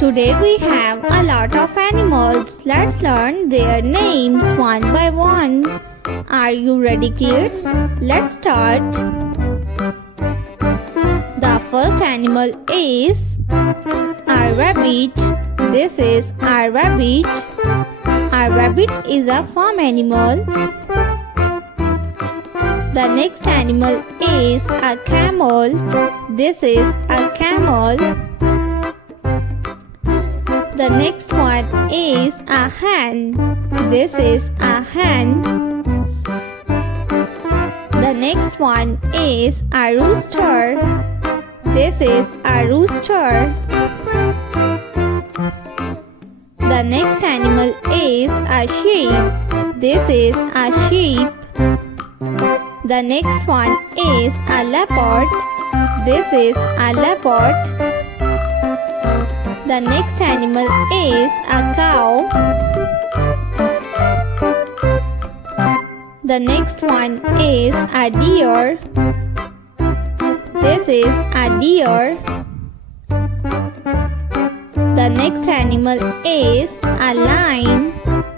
Today we have a lot of animals. Let's learn their names one by one. Are you ready, kids? Let's start. The first animal is a rabbit. This is a rabbit. A rabbit is a farm animal. The next animal is a camel. This is a camel. The next one is a hen. This is a hen. The next one is a rooster. This is a rooster. The next animal is a sheep. This is a sheep. The next one is a leopard. This is a leopard. The next animal is a cow. The next one is a deer. This is a deer. The next animal is a lion.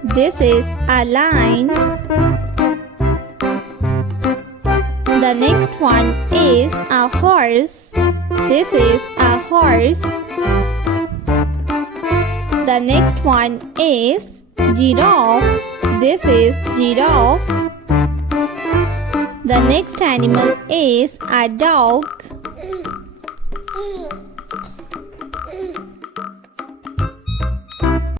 This is a lion. The next one is a horse. This is a horse. The next one is giraffe. This is giraffe. The next animal is a dog.